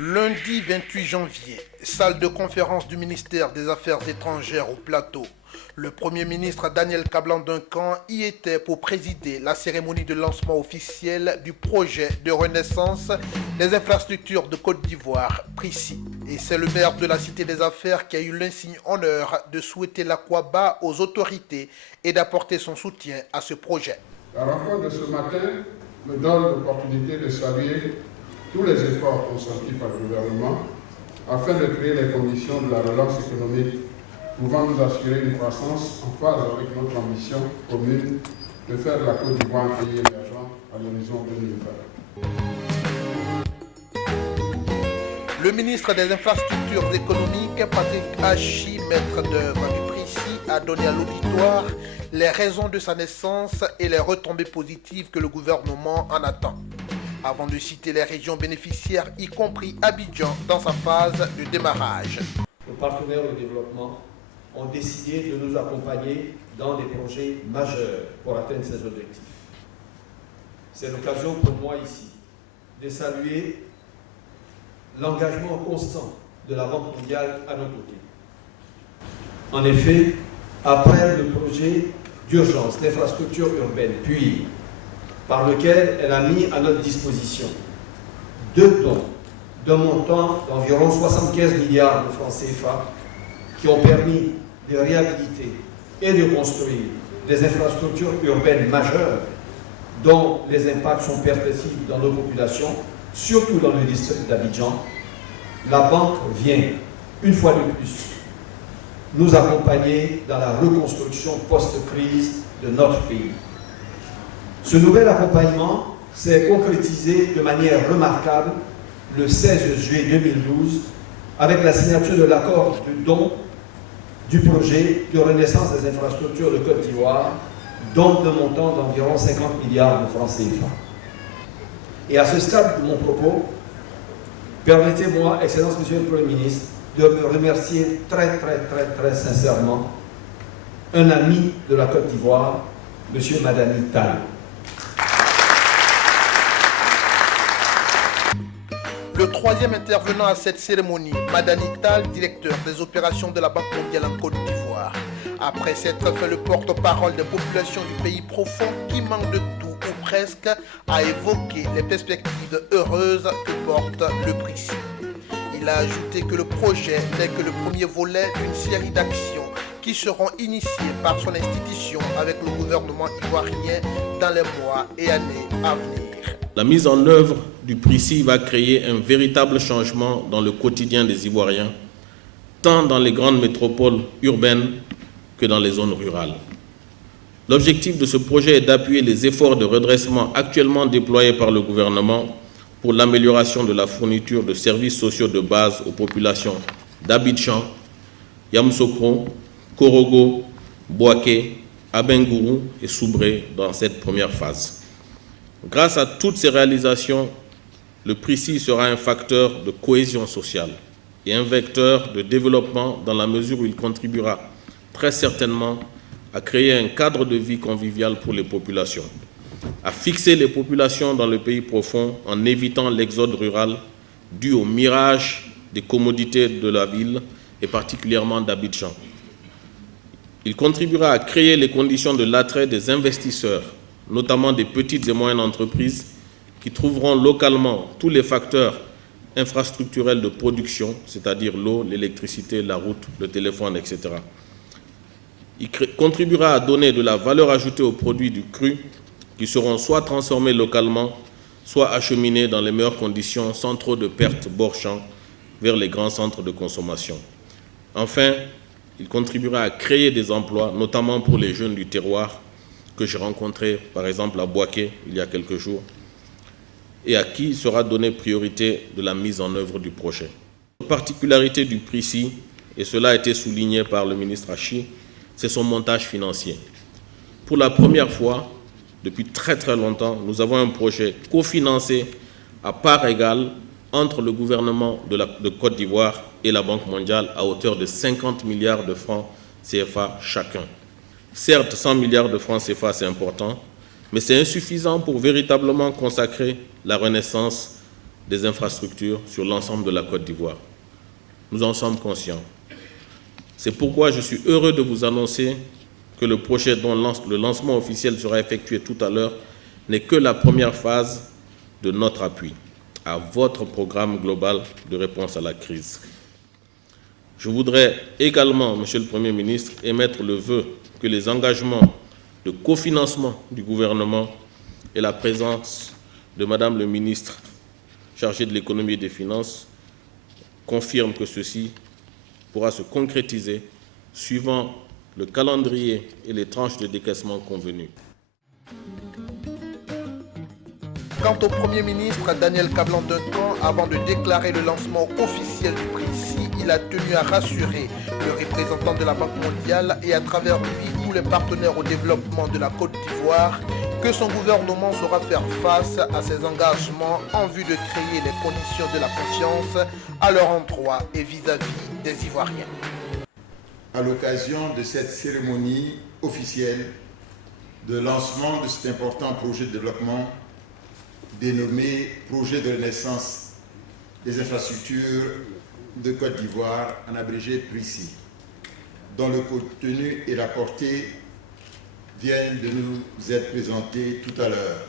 Lundi 28 janvier, salle de conférence du ministère des Affaires étrangères au Plateau. Le Premier ministre Daniel Kablan-Duncan y était pour présider la cérémonie de lancement officiel du projet de renaissance des infrastructures de Côte d'Ivoire, PRICI. Et c'est le maire de la Cité des Affaires qui a eu l'insigne honneur de souhaiter l'aquaba aux autorités et d'apporter son soutien à ce projet. La rencontre de ce matin me donne l'opportunité de saluer tous les efforts consentis par le gouvernement afin de créer les conditions de la relance économique pouvant nous assurer une croissance en phase avec notre ambition commune de faire de la Côte d'Ivoire un pays émergent à l'horizon 2020. Le ministre des Infrastructures économiques, Patrick Hachi, maître d'œuvre du PRICI, a donné à l'auditoire les raisons de sa naissance et les retombées positives que le gouvernement en attend, avant de citer les régions bénéficiaires, y compris Abidjan, dans sa phase de démarrage. Nos partenaires au développement ont décidé de nous accompagner dans des projets majeurs pour atteindre ces objectifs. C'est l'occasion pour moi ici de saluer l'engagement constant de la Banque mondiale à nos côtés. En effet, après le projet d'urgence d'infrastructure urbaine, puis par lequel elle a mis à notre disposition 2 dons d'un montant d'environ 75 milliards de francs CFA qui ont permis de réhabiliter et de construire des infrastructures urbaines majeures dont les impacts sont perceptibles dans nos populations, surtout dans le district d'Abidjan. La banque vient, une fois de plus, nous accompagner dans la reconstruction post-crise de notre pays. Ce nouvel accompagnement s'est concrétisé de manière remarquable le 16 juillet 2012 avec la signature de l'accord de don du projet de renaissance des infrastructures de Côte d'Ivoire, dont de montant d'environ 50 milliards de francs CFA. Et à ce stade de mon propos, permettez-moi, Excellence Monsieur le Premier ministre, de me remercier très sincèrement un ami de la Côte d'Ivoire, Monsieur Madani Tall. Le troisième intervenant à cette cérémonie, Madani Tall, directeur des opérations de la Banque mondiale en Côte d'Ivoire. Après s'être fait le porte-parole des populations du pays profond qui manque de tout ou presque, a évoqué les perspectives heureuses que porte le PRICI. Il a ajouté que le projet n'est que le premier volet d'une série d'actions qui seront initiées par son institution avec le gouvernement ivoirien dans les mois et années à venir. La mise en œuvre du PRICI va créer un véritable changement dans le quotidien des Ivoiriens, tant dans les grandes métropoles urbaines que dans les zones rurales. L'objectif de ce projet est d'appuyer les efforts de redressement actuellement déployés par le gouvernement pour l'amélioration de la fourniture de services sociaux de base aux populations d'Abidjan, Yamoussoukro, Korogo, Bouaké, Abengourou et Soubré dans cette première phase. Grâce à toutes ces réalisations, le PRICI sera un facteur de cohésion sociale et un vecteur de développement dans la mesure où il contribuera très certainement à créer un cadre de vie convivial pour les populations, à fixer les populations dans le pays profond en évitant l'exode rural dû au mirage des commodités de la ville et particulièrement d'Abidjan. Il contribuera à créer les conditions de l'attrait des investisseurs, notamment des petites et moyennes entreprises qui trouveront localement tous les facteurs infrastructurels de production, c'est-à-dire l'eau, l'électricité, la route, le téléphone, etc. Il contribuera à donner de la valeur ajoutée aux produits du cru qui seront soit transformés localement, soit acheminés dans les meilleures conditions sans trop de pertes bord champ vers les grands centres de consommation. Enfin, il contribuera à créer des emplois, notamment pour les jeunes du terroir, que j'ai rencontré par exemple à Bouaké il y a quelques jours, et à qui sera donnée priorité de la mise en œuvre du projet. La particularité du PRICI, et cela a été souligné par le ministre Hachi, c'est son montage financier. Pour la première fois, depuis très longtemps, nous avons un projet cofinancé à part égale entre le gouvernement de Côte d'Ivoire et la Banque mondiale à hauteur de 50 milliards de francs CFA chacun. Certes, 100 milliards de francs CFA, c'est important, mais c'est insuffisant pour véritablement consacrer la renaissance des infrastructures sur l'ensemble de la Côte d'Ivoire. Nous en sommes conscients. C'est pourquoi je suis heureux de vous annoncer que le projet dont le lancement officiel sera effectué tout à l'heure n'est que la première phase de notre appui à votre programme global de réponse à la crise. Je voudrais également, Monsieur le Premier ministre, émettre le vœu que les engagements de cofinancement du gouvernement et la présence de Madame le ministre chargée de l'économie et des finances confirment que ceci pourra se concrétiser suivant le calendrier et les tranches de décaissement convenues. Quant au Premier ministre Daniel Kablan-Duncan, avant de déclarer le lancement officiel du Précis, il a tenu à rassurer le représentant de la Banque mondiale et à travers lui tous les partenaires au développement de la Côte d'Ivoire que son gouvernement saura faire face à ses engagements en vue de créer les conditions de la confiance à leur endroit et vis-à-vis des Ivoiriens. À l'occasion de cette cérémonie officielle de lancement de cet important projet de développement dénommé Projet de renaissance des infrastructures de Côte d'Ivoire, en abrégé PRICI, dont le contenu et la portée viennent de nous être présentés tout à l'heure.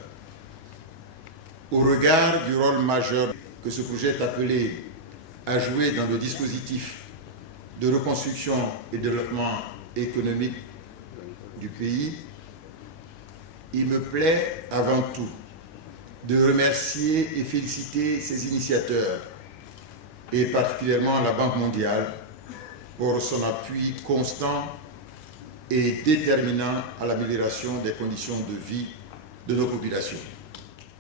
Au regard du rôle majeur que ce projet est appelé à jouer dans le dispositif de reconstruction et de développement économique du pays, il me plaît avant tout de remercier et féliciter ses initiateurs, et particulièrement la Banque mondiale, pour son appui constant et déterminant à l'amélioration des conditions de vie de nos populations.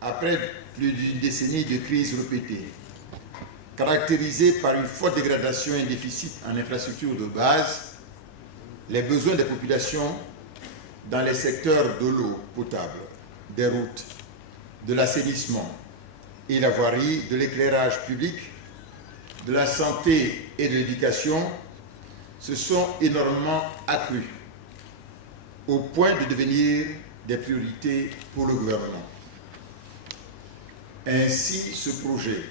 Après plus d'une décennie de crises répétées, caractérisées par une forte dégradation et un déficit en infrastructures de base, les besoins des populations dans les secteurs de l'eau potable, des routes, de l'assainissement et la voirie, de l'éclairage public, de la santé et de l'éducation se sont énormément accrus au point de devenir des priorités pour le gouvernement. Ainsi, ce projet,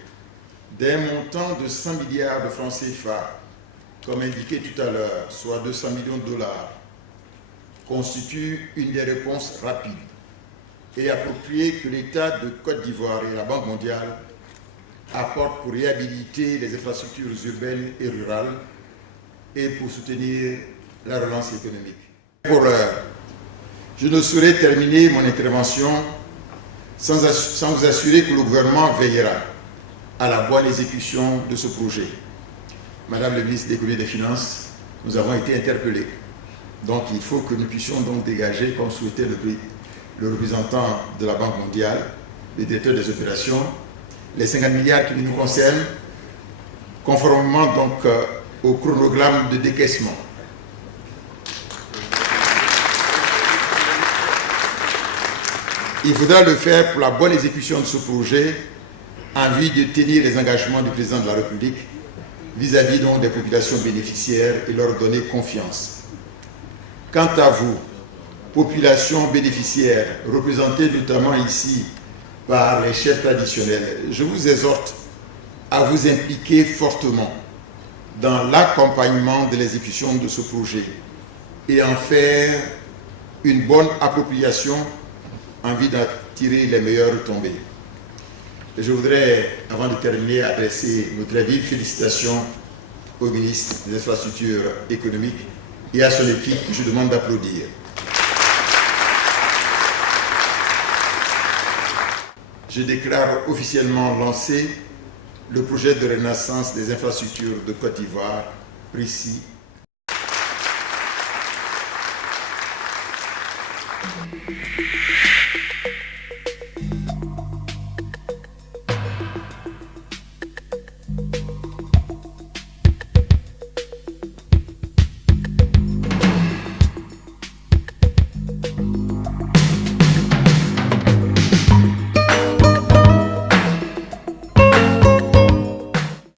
d'un montant de 100 milliards de francs CFA, comme indiqué tout à l'heure, soit 200 millions de dollars, constitue une des réponses rapides et appropriées que l'État de Côte d'Ivoire et la Banque mondiale apportent pour réhabiliter les infrastructures urbaines et rurales et pour soutenir la relance économique. Pour l'heure, je ne saurais terminer mon intervention sans vous assurer que le gouvernement veillera à la bonne exécution de ce projet. Madame le ministre de l'Économie et des Finances, nous avons été interpellés. Donc il faut que nous puissions donc dégager, comme souhaitait le représentant de la Banque mondiale, le directeur des opérations, les 50 milliards qui nous concernent, conformément donc au chronogramme de décaissement. Il faudra le faire pour la bonne exécution de ce projet en vue de tenir les engagements du président de la République vis-à-vis donc des populations bénéficiaires et leur donner confiance. Quant à vous, population bénéficiaire, représentée notamment ici par les chefs traditionnels, je vous exhorte à vous impliquer fortement dans l'accompagnement de l'exécution de ce projet et en faire une bonne appropriation en vue d'attirer les meilleures retombées. Je voudrais, avant de terminer, adresser nos très vives félicitations au ministre des Infrastructures économiques et à son équipe, je demande d'applaudir. Je déclare officiellement lancé le projet de renaissance des infrastructures de Côte d'Ivoire, PRICI.